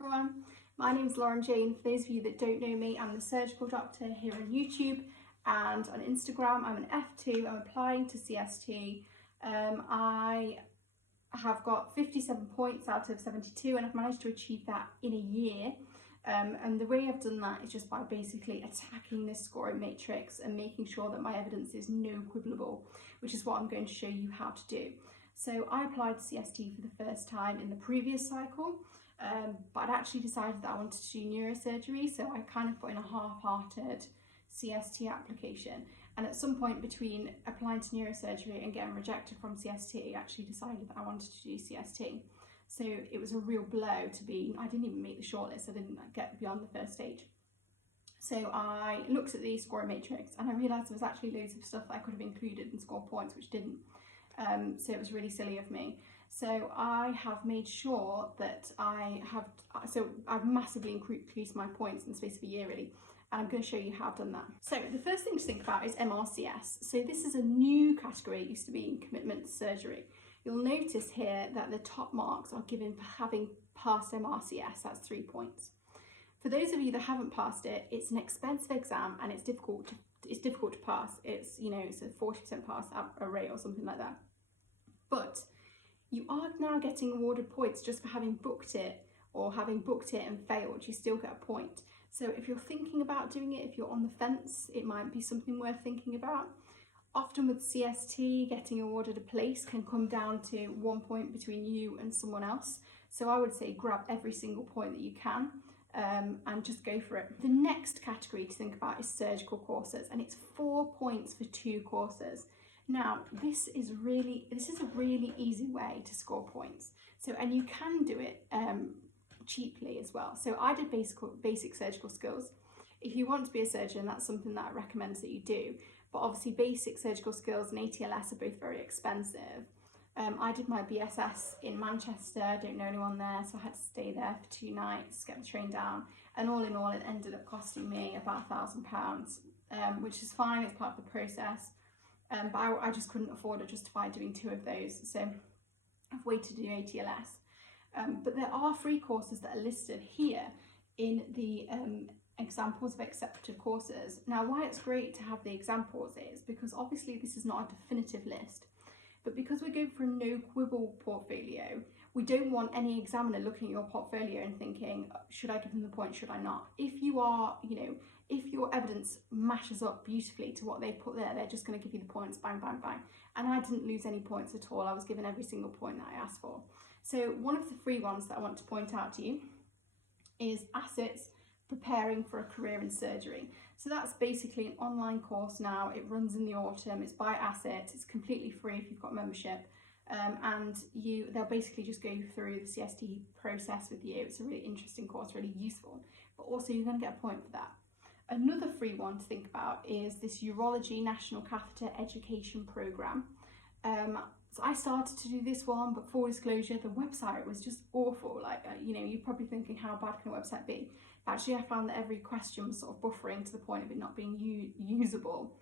everyone, my name is Lauren-Jane. For those of you that don't know me, I'm the surgical doctor here on YouTube and on Instagram. I'm an F2, I'm applying to CST. I have got 57 points out of 72 and I've managed to achieve that in a year. And the way I've done that is just by basically attacking this scoring matrix and making sure that my evidence is no quibblable, which is what I'm going to show you how to do. So I applied to CST for the first time in the previous cycle, but I'd actually decided that I wanted to do neurosurgery, so I kind of put in a half-hearted CST application. And at some point between applying to neurosurgery and getting rejected from CST, I actually decided that I wanted to do CST. So it was a real blow to be, I didn't even make the shortlist, I didn't get beyond the first stage. So I looked at the scoring matrix and I realised there was actually loads of stuff that I could have included and scored points which didn't. So it was really silly of me. So I have made sure that I've massively increased my points in the space of a year really, and I'm going to show you how I've done that. So the first thing to think about is MRCS. So this is a new category, it used to be in commitment surgery. You'll notice here that the top marks are given for having passed MRCS, that's 3 points. For those of you that haven't passed it, it's an expensive exam and it's difficult to pass. It's, you know, it's a 40% pass rate or something like that. But you are now getting awarded points just for having booked it, or having booked it and failed, you still get a point. So if you're thinking about doing it, if you're on the fence, it might be something worth thinking about. Often with CST, getting awarded a place can come down to 1 point between you and someone else. So I would say grab every single point that you can and just go for it. The next category to think about is surgical courses, and it's 4 points for 2 courses. Now, this is a really easy way to score points. So, and you can do it cheaply as well. So I did basic surgical skills. If you want to be a surgeon, that's something that I recommend that you do. But obviously basic surgical skills and ATLS are both very expensive. I did my BSS in Manchester, I don't know anyone there, so I had to stay there for 2 nights, get the train down, and all in all it ended up costing me about £1,000, which is fine, it's part of the process, but I just couldn't afford to justify doing 2 of those, so I've waited to do ATLS. But there are free courses that are listed here in the examples of accepted courses. Now, why it's great to have the examples is because obviously this is not a definitive list, but because we're going for a no quibble portfolio, we don't want any examiner looking at your portfolio and thinking, should I give them the point, should I not? If you are, you know, if your evidence matches up beautifully to what they put there, they're just going to give you the points, bang, bang, bang. And I didn't lose any points at all. I was given every single point that I asked for. So one of the free ones that I want to point out to you is Assets Preparing for a Career in Surgery. So that's basically an online course now. It runs in the autumn, it's by Asset, it's completely free if you've got membership, and they'll basically just go through the CST process with you. It's a really interesting course, really useful, but also you're going to get a point for that. Another free one to think about is this Urology National Catheter Education Programme. So I started to do this one, but full disclosure, the website was just awful. Like, you know, you're probably thinking, how bad can a website be? But actually, I found that every question was sort of buffering to the point of it not being usable.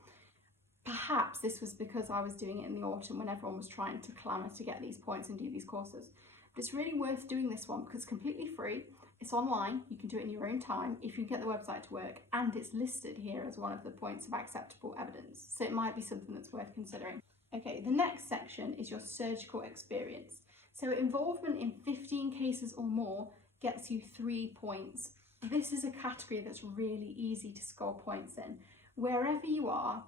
Perhaps this was because I was doing it in the autumn when everyone was trying to clamour to get these points and do these courses. But it's really worth doing this one because it's completely free. It's online, you can do it in your own time if you can get the website to work, and it's listed here as one of the points of acceptable evidence. So it might be something that's worth considering. Okay, the next section is your surgical experience. So involvement in 15 cases or more gets you 3 points. This is a category that's really easy to score points in. Wherever you are,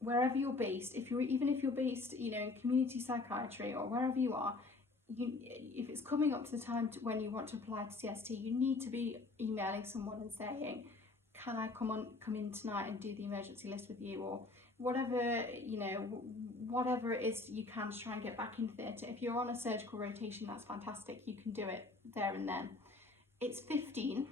wherever you're based, even if you're based, you know, in community psychiatry or wherever you are, if it's coming up to the time when you want to apply to CST, you need to be emailing someone and saying, can I come in tonight and do the emergency list with you, or whatever, you know, whatever it is you can to try and get back in theatre. If you're on a surgical rotation, that's fantastic, you can do it there and then. It's 15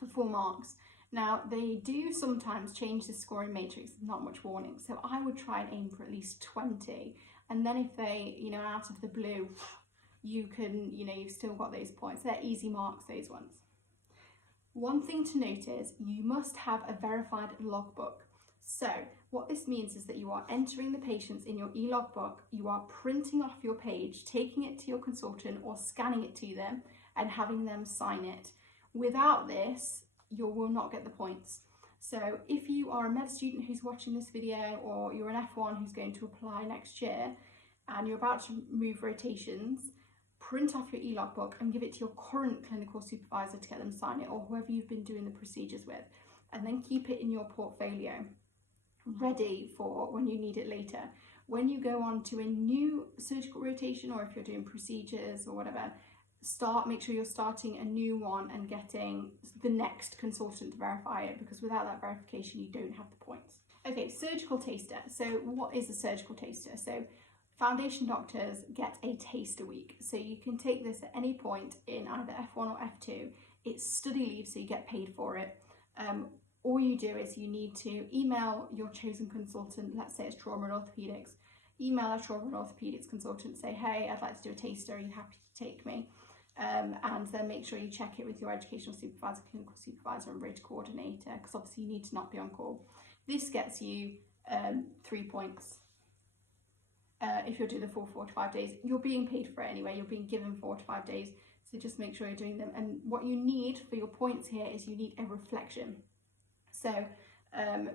for 4 marks. Now, they do sometimes change the scoring matrix, not much warning, so I would try and aim for at least 20, and then if they, you know, out of the blue, you can, you know, you've still got those points. They're easy marks, those ones. One thing to note is you must have a verified logbook. So what this means is that you are entering the patients in your e-logbook, you are printing off your page, taking it to your consultant or scanning it to them and having them sign it. Without this, you will not get the points. So if you are a med student who's watching this video, or you're an F1 who's going to apply next year and you're about to move rotations, print off your e-logbook and give it to your current clinical supervisor to get them sign it, or whoever you've been doing the procedures with, and then keep it in your portfolio ready for when you need it later. When you go on to a new surgical rotation, or if you're doing procedures or whatever, make sure you're starting a new one and getting the next consultant to verify it, because without that verification you don't have the points. Okay, surgical taster. So what is a surgical taster? So foundation doctors get a taster week. So you can take this at any point in either F1 or F2. It's study leave, so you get paid for it. All you do is you need to email your chosen consultant, let's say it's trauma and orthopedics, email a trauma and orthopedics consultant, say, hey, I'd like to do a taster, are you happy to take me? And then make sure you check it with your educational supervisor, clinical supervisor and bridge coordinator, because obviously you need to not be on call. This gets you 3 points. If you're doing the full 4 to 5 days, you're being paid for it anyway, you're being given 4 to 5 days, so just make sure you're doing them. And what you need for your points here is you need a reflection. So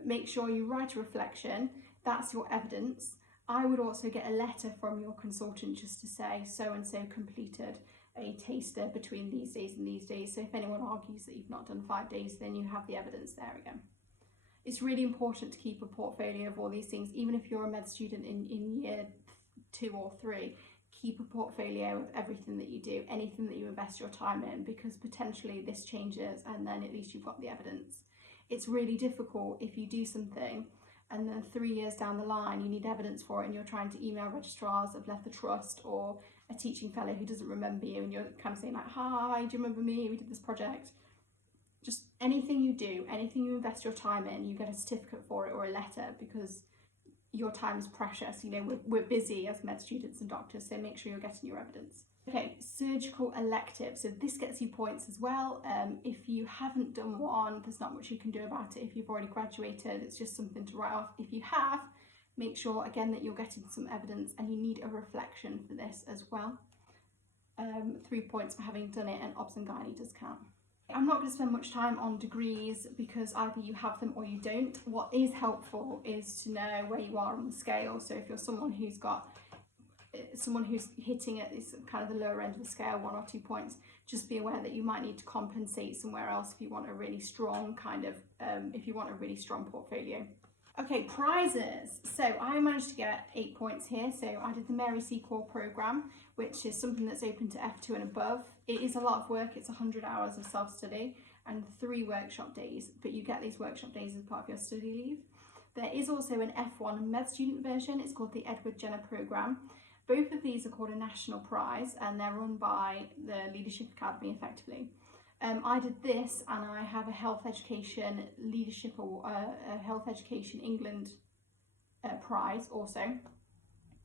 make sure you write a reflection, that's your evidence. I would also get a letter from your consultant just to say so-and-so completed a taster between these days and these days. So if anyone argues that you've not done 5 days, then you have the evidence there again. It's really important to keep a portfolio of all these things, even if you're a med student in year 2 or 3, keep a portfolio of everything that you do, anything that you invest your time in, because potentially this changes and then at least you've got the evidence. It's really difficult if you do something and then 3 years down the line you need evidence for it and you're trying to email registrars that have left the trust, or a teaching fellow who doesn't remember you, and you're kind of saying like, hi, do you remember me, we did this project. Just anything you do, anything you invest your time in, you get a certificate for it or a letter, because your time is precious. You know, we're busy as med students and doctors, so make sure you're getting your evidence. Okay, surgical electives. So this gets you points as well. If you haven't done one, there's not much you can do about it. If you've already graduated, it's just something to write off. If you have, make sure again that you're getting some evidence, and you need a reflection for this as well. 3 points for having done it, and obs and gynae does count. I'm not going to spend much time on degrees because either you have them or you don't. What is helpful is to know where you are on the scale. So if you're someone who's hitting at this kind of the lower end of the scale, 1 or 2 points, just be aware that you might need to compensate somewhere else if you want a really strong portfolio. Okay, prizes. So I managed to get 8 points here. So I did the MRCS program, which is something that's open to F2 and above. It is a lot of work. It's 100 hours of self-study and 3 workshop days, but you get these workshop days as part of your study leave. There is also an F1 med student version. It's called the Edward Jenner program. Both of these are called a national prize, and they're run by the Leadership Academy effectively. I did this, and I have a Health Education Leadership or a Health Education England prize also.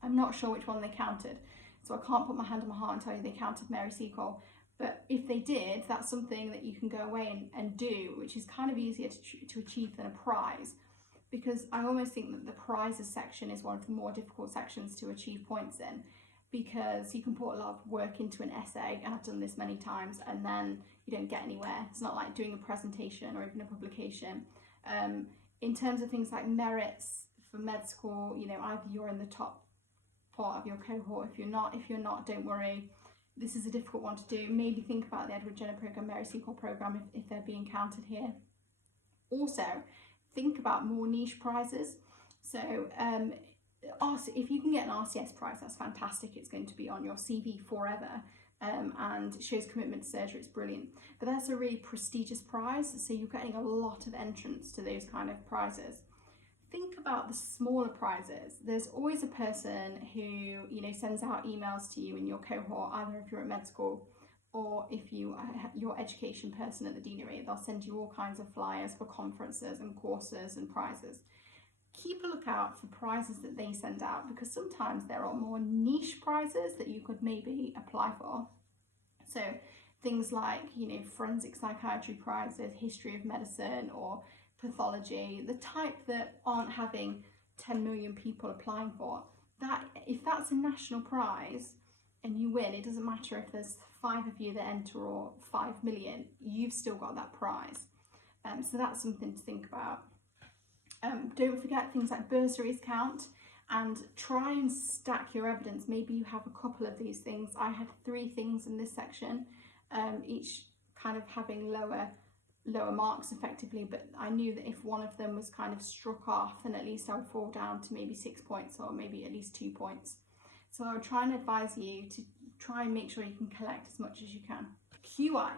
I'm not sure which one they counted, so I can't put my hand on my heart and tell you they counted MRCS. But if they did, that's something that you can go away and do, which is kind of easier to achieve than a prize, because I almost think that the prizes section is one of the more difficult sections to achieve points in, because you can put a lot of work into an essay, and I've done this many times, and then you don't get anywhere. It's not like doing a presentation or even a publication. In terms of things like merits for med school, you know, either you're in the top part of your cohort. If you're not, don't worry. This is a difficult one to do. Maybe think about the Edward Jenner program, MRCS program, if they're being counted here. Also, think about more niche prizes. So if you can get an RCS prize, that's fantastic. It's going to be on your CV forever, and it shows commitment to surgery. It's brilliant. But that's a really prestigious prize, so you're getting a lot of entrants to those kind of prizes. Think about the smaller prizes. There's always a person who, you know, sends out emails to you in your cohort, either if you're at med school or if you are your education person at the deanery. They'll send you all kinds of flyers for conferences and courses and prizes. Keep a lookout for prizes that they send out, because sometimes there are more niche prizes that you could maybe apply for. So things like, you know, forensic psychiatry prizes, history of medicine, or pathology, the type that aren't having 10 million people applying for. That, if that's a national prize and you win, it doesn't matter if there's 5 of you that enter or 5 million, you've still got that prize. So that's something to think about. Don't forget things like bursaries count, and try and stack your evidence. Maybe you have a couple of these things. I had 3 things in this section, each kind of having lower marks effectively, but I knew that if one of them was kind of struck off, then at least I would fall down to maybe 6 points or maybe at least 2 points. So I would try and advise you to try and make sure you can collect as much as you can. QI.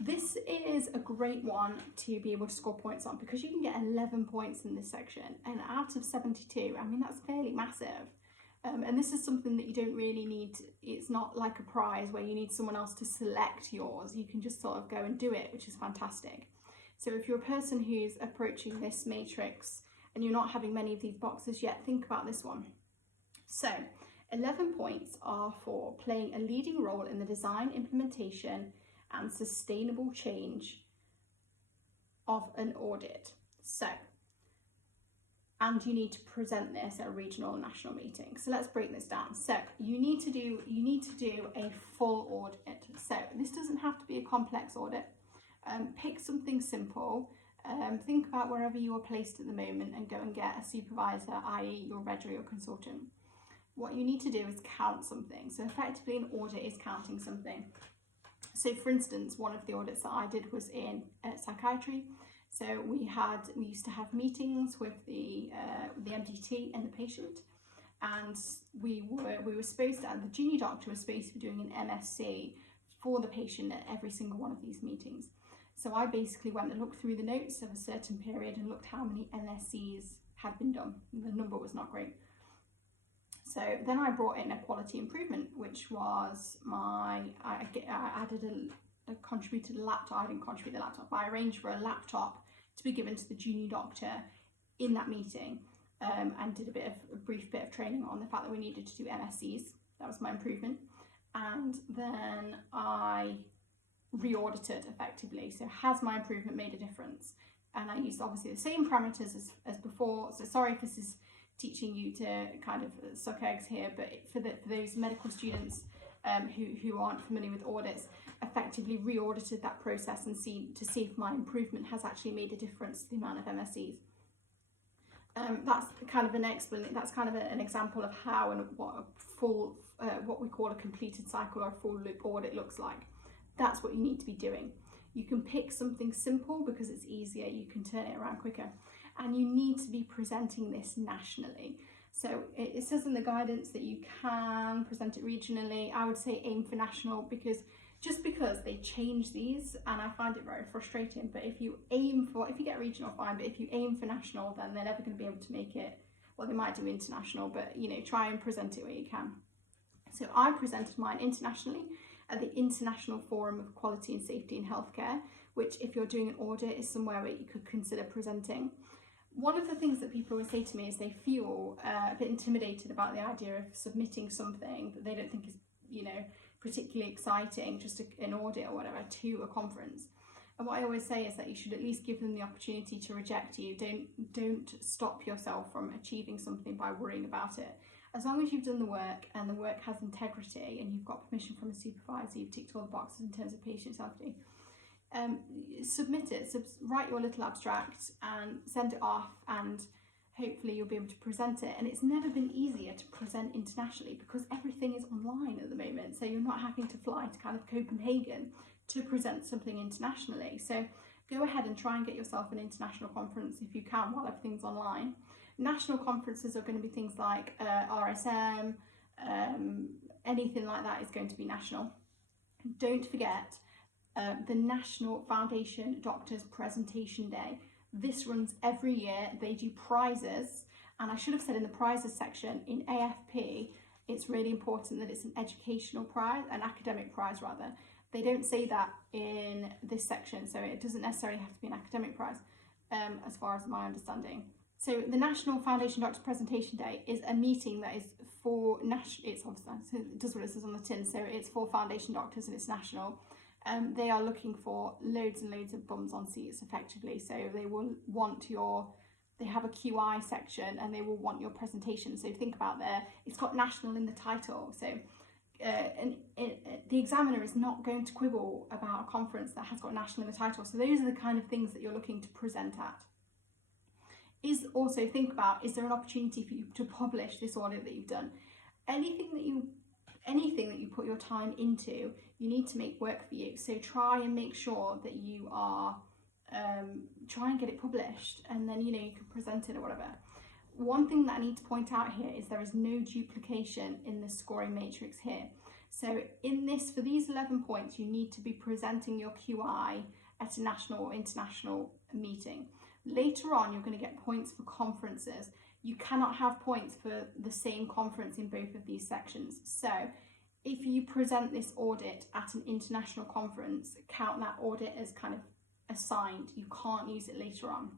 This is a great one to be able to score points on, because you can get 11 points in this section, and out of 72, I mean, that's fairly massive. And this is something that you don't really need. It's not like a prize where you need someone else to select yours. You can just sort of go and do it, which is fantastic. So if you're a person who's approaching this matrix and you're not having many of these boxes yet, think about this one. So 11 points are for playing a leading role in the design, implementation, and sustainable change of an audit. So, and you need to present this at a regional and national meeting. So let's break this down. So you need to do a full audit. So this doesn't have to be a complex audit. Pick something simple. Think about wherever you are placed at the moment and go and get a supervisor, i.e. your reg or your consultant. What you need to do is count something. So effectively an audit is counting something. So for instance, one of the audits that I did was in psychiatry. So we used to have meetings with the MDT and the patient, and we were supposed to, the junior doctor was supposed to be doing an MSc for the patient at every single one of these meetings. So I basically went and looked through the notes of a certain period and looked how many MSCs had been done. The number was not great. So then I brought in a quality improvement, which was I contributed a laptop. I didn't contribute the laptop, but I arranged for a laptop to be given to the junior doctor in that meeting, and did a brief bit of training on the fact that we needed to do MSCs. That was my improvement. And then I re-audited effectively. So has my improvement made a difference? And I used obviously the same parameters as before. So sorry if this is teaching you to kind of suck eggs here, but for those medical students who aren't familiar with audits, effectively re-audited that process and see if my improvement has actually made a difference to the amount of MSCs. That's kind of an example of how and what a full what we call a completed cycle or a full loop audit looks like. That's what you need to be doing. You can pick something simple because it's easier, you can turn it around quicker, and you need to be presenting this nationally. So it says in the guidance that you can present it regionally. I would say aim for national, because they change these, and I find it very frustrating. But if you get regional, fine, but if you aim for national, then they're never going to be able to make it. Well, they might do international, but try and present it where you can. So I presented mine internationally at the International Forum of Quality and Safety in Healthcare, which, if you're doing an audit, is somewhere where you could consider presenting. One of the things that people always say to me is they feel a bit intimidated about the idea of submitting something that they don't think is, particularly exciting, just an audit or whatever, to a conference. And what I always say is that you should at least give them the opportunity to reject you. Don't stop yourself from achieving something by worrying about it. As long as you've done the work and the work has integrity and you've got permission from a supervisor, you've ticked all the boxes in terms of patient safety, submit it. Write your little abstract and send it off, and hopefully you'll be able to present it. And it's never been easier to present internationally because everything is online at the moment, so you're not having to fly to kind of Copenhagen to present something internationally. So go ahead and try and get yourself an international conference if you can while everything's online. National conferences are going to be things like RSM, anything like that is going to be national. Don't forget the National Foundation Doctors Presentation Day. This runs every year. They do prizes, and I should have said in the prizes section, in AFP, it's really important that it's an educational prize, an academic prize rather. They don't say that in this section, so it doesn't necessarily have to be an academic prize, as far as my understanding. So the National Foundation Doctor Presentation Day is a meeting that is for national. It's obviously, so it does what it says on the tin. So it's for foundation doctors and it's national. They are looking for loads and loads of bums on seats, effectively. So they will want they have a QI section and they will want your presentation. So think about it's got national in the title. So the examiner is not going to quibble about a conference that has got national in the title. So those are the kind of things that you're looking to present at. Also think about, is there an opportunity for you to publish this audit that you've done? Anything that you put your time into, you need to make work for you. So try and make sure that you are, try and get it published, and then, you know, you can present it or whatever. One thing that I need to point out here is there is no duplication in the scoring matrix here. So in this, for these 11 points, you need to be presenting your QI at a national or international meeting. Later on, you're going to get points for conferences. You cannot have points for the same conference in both of these sections. So if you present this audit at an international conference, count that audit as kind of assigned. You can't use it later on.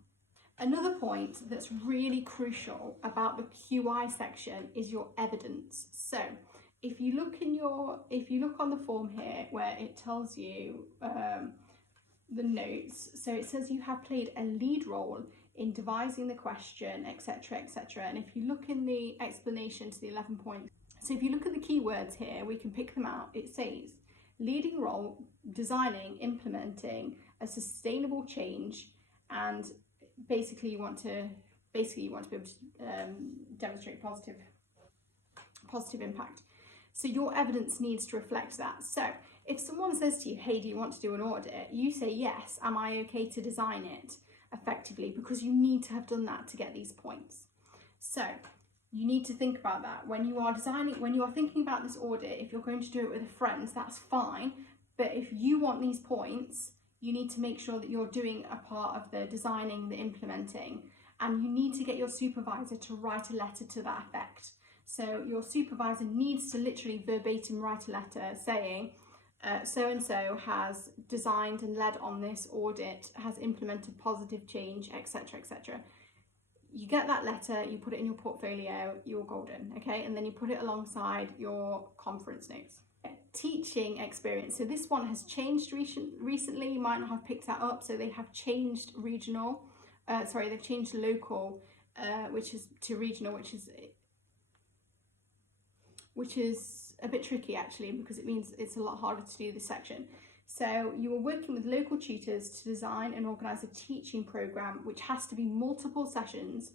Another point that's really crucial about the QI section is your evidence. So if you look on the form here where it tells you the notes, so it says you have played a lead role in devising the question, etc., etc. And if you look in the explanation to the 11 points, so if you look at the keywords here, we can pick them out. It says leading role, designing, implementing a sustainable change, and basically you want to be able to demonstrate positive impact. So your evidence needs to reflect that. So if someone says to you, hey, do you want to do an audit? You say yes. Am I okay to design it effectively? Because you need to have done that to get these points. So you need to think about that when you are designing, when you are thinking about this audit. If you're going to do it with a friend, that's fine. But if you want these points, you need to make sure that you're doing a part of the designing, the implementing, and you need to get your supervisor to write a letter to that effect. So your supervisor needs to literally verbatim write a letter saying, so-and-so has designed and led on this audit, has implemented positive change, etc., etc. You get that letter, you put it in your portfolio, you're golden, okay? And then you put it alongside your conference notes. Teaching experience. So this one has changed recently. You might not have picked that up. So they have changed regional, they've changed local, which is to regional, which is a bit tricky actually, because it means it's a lot harder to do this section. So you are working with local tutors to design and organise a teaching programme which has to be multiple sessions,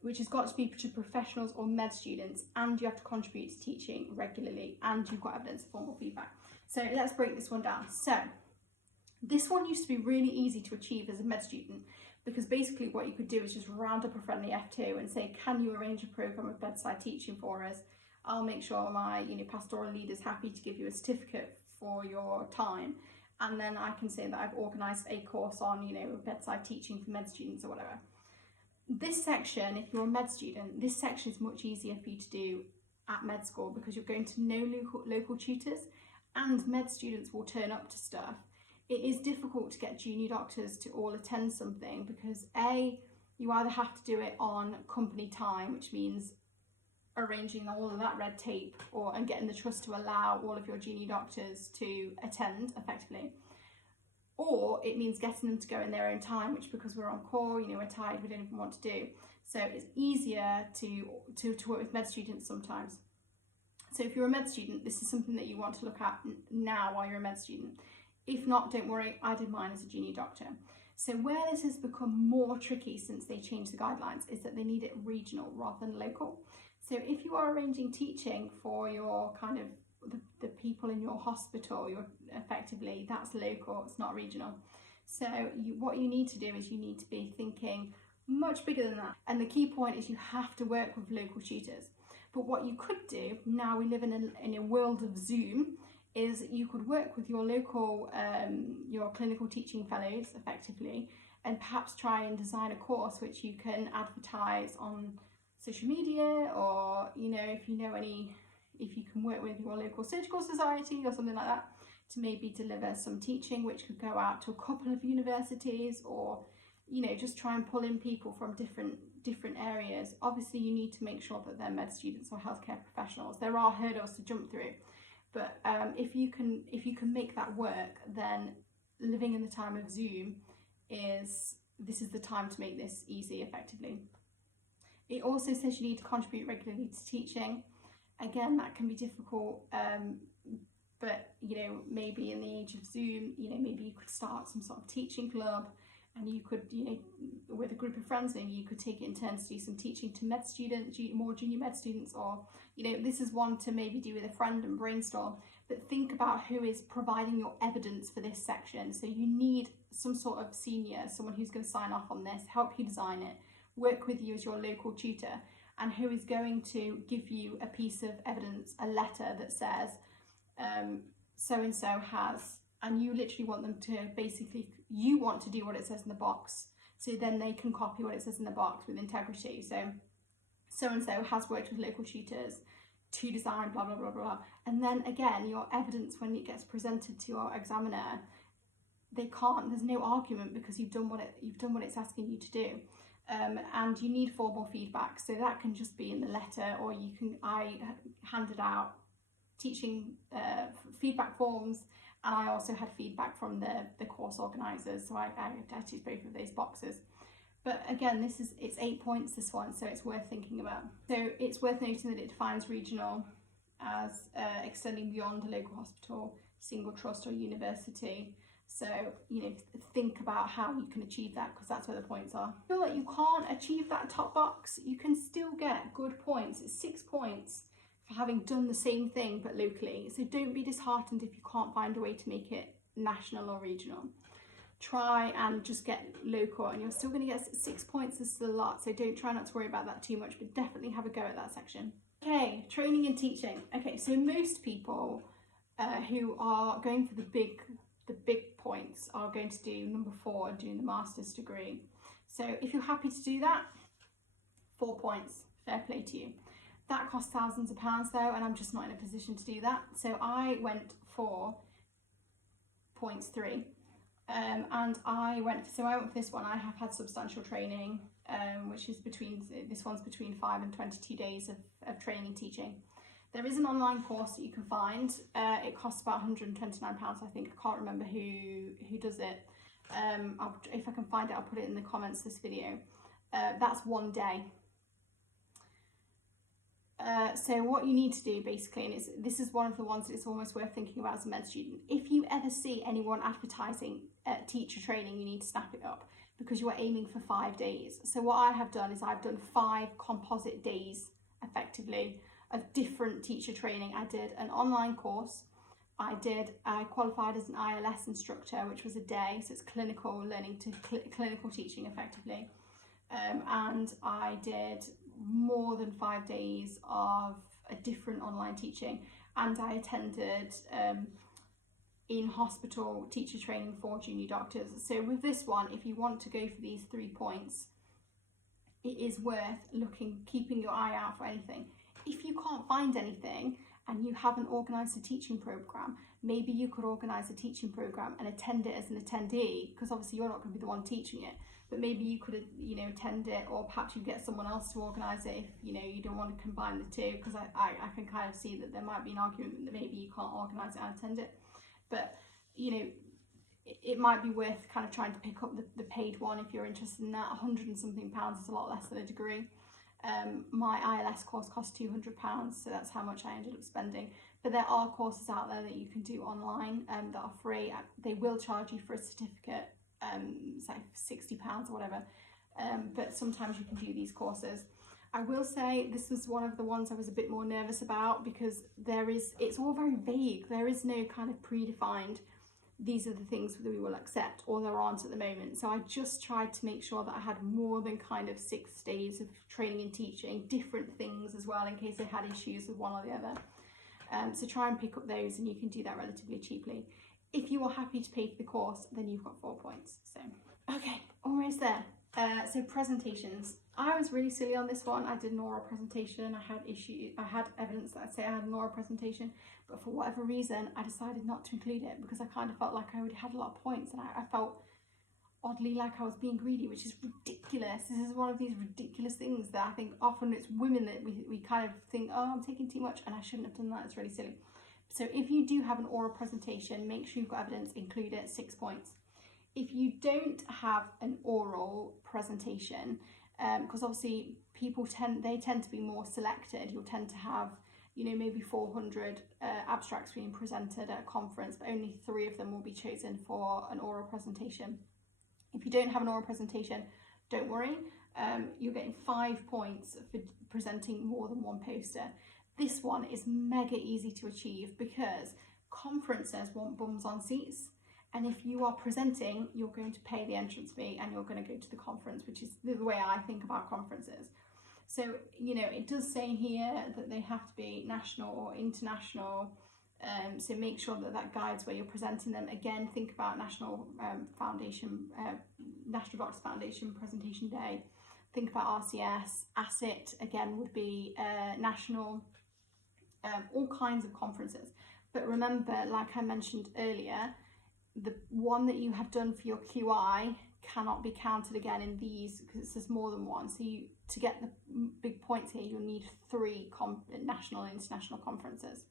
which has got to be to professionals or med students, and you have to contribute to teaching regularly, and you've got evidence of formal feedback. So let's break this one down. So this one used to be really easy to achieve as a med student, because basically what you could do is just round up a friendly F2 and say, can you arrange a programme of bedside teaching for us? I'll make sure my pastoral leader is happy to give you a certificate for your time. And then I can say that I've organised a course on, bedside teaching for med students or whatever. This section, if you're a med student, this section is much easier for you to do at med school, because you're going to know local tutors, and med students will turn up to stuff. It is difficult to get junior doctors to all attend something, because you either have to do it on company time, which means arranging all of that red tape, and getting the trust to allow all of your junior doctors to attend effectively, or it means getting them to go in their own time, which, because we're on call, we're tired, we don't even want to do. So it's easier to work with med students sometimes. So if you're a med student, this is something that you want to look at now while you're a med student. If not, don't worry, I did mine as a junior doctor. So where this has become more tricky since they changed the guidelines is that they need it regional rather than local. So if you are arranging teaching for your kind of the people in your hospital, effectively, that's local, it's not regional. So what you need to do is you need to be thinking much bigger than that. And the key point is you have to work with local tutors. But what you could do, now we live in a world of Zoom, is you could work with your local, your clinical teaching fellows effectively, and perhaps try and design a course which you can advertise on social media, or if you can work with your local surgical society or something like that, to maybe deliver some teaching which could go out to a couple of universities, or just try and pull in people from different areas. Obviously you need to make sure that they're med students or healthcare professionals. There are hurdles to jump through, but if you can make that work, then living in the time of Zoom is the time to make this easy effectively. It also says you need to contribute regularly to teaching. Again, that can be difficult, but you know, maybe in the age of Zoom, you know, maybe you could start some sort of teaching club, and you could, you know, with a group of friends, maybe you could take it in turns to do some teaching to med students, more junior med students, or, you know, this is one to maybe do with a friend and brainstorm. But think about who is providing your evidence for this section. So you need some sort of senior, someone who's going to sign off on this, help you design it, work with you as your local tutor, and who is going to give you a piece of evidence, a letter that says so-and-so has, and you literally want them to basically, you want to do what it says in the box, so then they can copy what it says in the box with integrity. So so-and-so has worked with local tutors to design blah, blah, blah, blah. And then again, your evidence, when it gets presented to your examiner, there's no argument, because you've done what it's asking you to do. And you need formal feedback, so that can just be in the letter, or I handed out teaching feedback forms, and I also had feedback from the course organisers, so I ticked both of those boxes. But again, it's 8 points, this one, so it's worth thinking about. So it's worth noting that it defines regional as extending beyond a local hospital, single trust or university. So, you know, think about how you can achieve that, because that's where the points are. I feel like you can't achieve that top box, you can still get good points. It's 6 points for having done the same thing but locally. So don't be disheartened if you can't find a way to make it national or regional. Try and just get local, and you're still going to get 6 points. This is a lot, so try not to worry about that too much, but definitely have a go at that section. Okay, training and teaching. Okay, so most people who are going for the big points are going to do number 4, doing the master's degree. So if you're happy to do that, 4 points, fair play to you. That costs thousands of pounds though, and I'm just not in a position to do that. So I went for points 3. And I went for this one. I have had substantial training, which is this one's between 5 and 22 days of training and teaching. There is an online course that you can find. It costs about £129, I think. I can't remember who does it. If I can find it, I'll put it in the comments this video. That's 1 day. So what you need to do basically, and this is one of the ones that it's almost worth thinking about as a med student. If you ever see anyone advertising teacher training, you need to snap it up, because you are aiming for 5 days. So what I have done is I've done 5 composite days effectively of different teacher training. I did an online course. I qualified as an ILS instructor, which was a day, so it's clinical learning to clinical teaching effectively. And I did more than 5 days of a different online teaching, and I attended in hospital teacher training for junior doctors. So with this one, if you want to go for these 3 points, it is worth keeping your eye out for anything. If you can't find anything and you haven't organised a teaching programme, maybe you could organise a teaching programme and attend it as an attendee, because obviously you're not going to be the one teaching it, but maybe you could, you know, attend it, or perhaps you get someone else to organise it if, you know, you don't want to combine the two, because I can kind of see that there might be an argument that maybe you can't organise it and attend it. But, you know, it might be worth kind of trying to pick up the paid one if you're interested in that. £100 and something is a lot less than a degree. My ILS course cost £200, so that's how much I ended up spending. But there are courses out there that you can do online that are free. They will charge you for a certificate, it's like £60 or whatever, but sometimes you can do these courses. I will say this was one of the ones I was a bit more nervous about, because it's all very vague. There is no kind of predefined, these are the things that we will accept, or there aren't at the moment. So I just tried to make sure that I had more than kind of 6 days of training and teaching, different things as well, in case I had issues with one or the other. So try and pick up those, and you can do that relatively cheaply. If you are happy to pay for the course, then you've got 4 points. So, okay, almost there. So presentations. I was really silly on this one. I did an oral presentation. I had evidence that I'd say I had an oral presentation, but for whatever reason, I decided not to include it, because I kind of felt like I already had a lot of points, and I felt oddly like I was being greedy, which is ridiculous. This is one of these ridiculous things that I think often it's women that we kind of think, oh, I'm taking too much, and I shouldn't have done that. It's really silly. So if you do have an oral presentation, make sure you've got evidence, include it, 6 points. If you don't have an oral presentation, because obviously people tend to be more selected, you'll tend to have, you know, maybe 400 abstracts being presented at a conference, but only 3 of them will be chosen for an oral presentation. If you don't have an oral presentation, don't worry. You're getting 5 points for presenting more than 1 poster. This one is mega easy to achieve because conferences want bums on seats. And if you are presenting, you're going to pay the entrance fee and you're going to go to the conference, which is the way I think about conferences. So, you know, it does say here that they have to be national or international. So make sure that that guides where you're presenting them. Again, think about National Doctors Foundation Presentation Day. Think about RCS, ASIT, again, would be national, all kinds of conferences. But remember, like I mentioned earlier, the one that you have done for your QI cannot be counted again in these because there's more than one. So to get the big points here, you'll need 3 national and international conferences.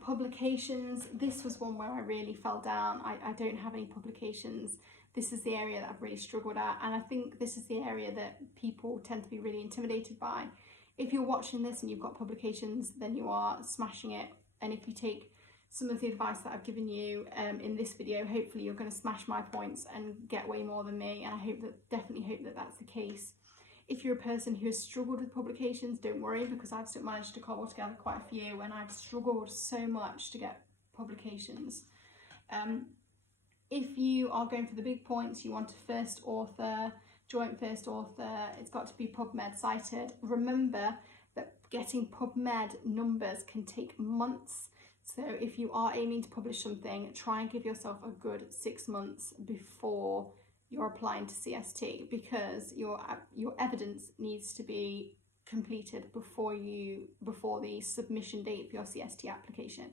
Publications, this was one where I really fell down. I don't have any publications. This is the area that I've really struggled at, and I think this is the area that people tend to be really intimidated by. If you're watching this and you've got publications, then you are smashing it. And if you take some of the advice that I've given you in this video, hopefully you're going to smash my points and get way more than me, and I definitely hope that that's the case. If you're a person who has struggled with publications, don't worry, because I've still managed to cobble together quite a few, and I've struggled so much to get publications. If you are going for the big points, you want a first author, joint first author, it's got to be PubMed cited. Remember that getting PubMed numbers can take months. So if you are aiming to publish something, try and give yourself a good 6 months before you're applying to CST, because your evidence needs to be completed before the submission date for your CST application.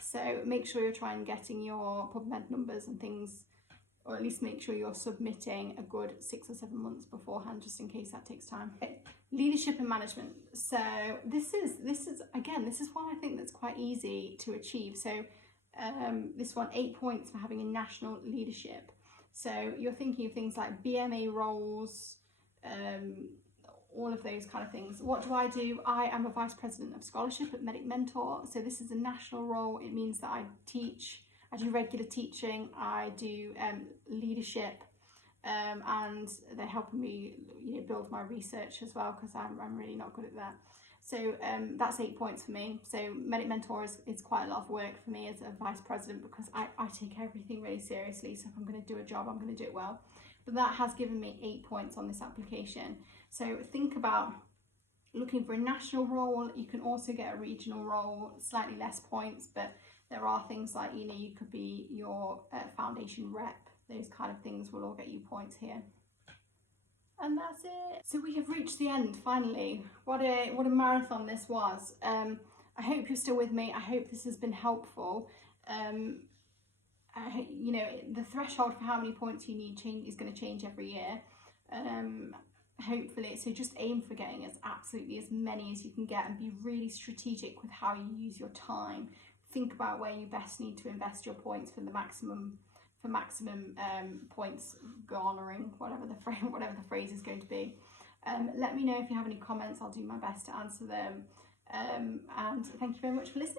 So make sure you're trying getting your PubMed numbers and things, or at least make sure you're submitting a good 6 or 7 months beforehand, just in case that takes time. Okay. Leadership and management. So this is one I think that's quite easy to achieve. So this one, 8 points for having a national leadership. So you're thinking of things like BMA roles, all of those kind of things. What do? I am a vice president of scholarship at Medic Mentor. So this is a national role. It means that I teach, I do regular teaching, I do leadership, and they're helping me, you know, build my research as well, because I'm really not good at that. So that's 8 points for me. So Medic Mentor is quite a lot of work for me as a vice president, because I take everything really seriously. So if I'm going to do a job, I'm going to do it well. But that has given me 8 points on this application. So think about looking for a national role. You can also get a regional role, slightly less points, but there are things like, you know, you could be your foundation rep. Those kind of things will all get you points here. And that's it. So we have reached the end, finally. What a marathon this was. I hope you're still with me. I hope this has been helpful. You know, the threshold for how many points you need is going to change every year. Hopefully, so just aim for getting absolutely as many as you can get, and be really strategic with how you use your time. Think about where you best need to invest your points for the maximum points garnering, whatever the phrase is going to be. Let me know if you have any comments. I'll do my best to answer them. And thank you very much for listening.